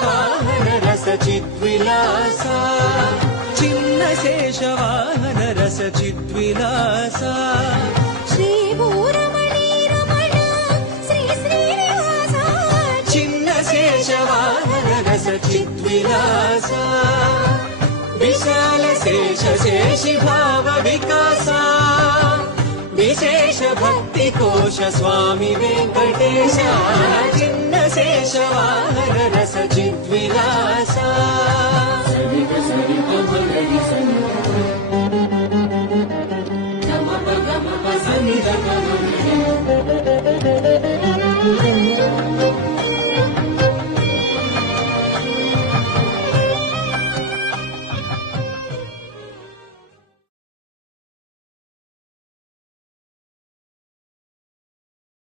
శేషవాహన రస చిద్విలాస చిన్న శేషవాహన రస చిద్విలాస శ్రీ భూరమణి రమణ శ్రీ శ్రీనివాస చిన్న శేషవాహన రస చిద్విలాస విశాల శేష శేషి భావ వికాస విశేష భక్తి కోశ స్వామి వెంకటేశ చిన్న శేషవాహన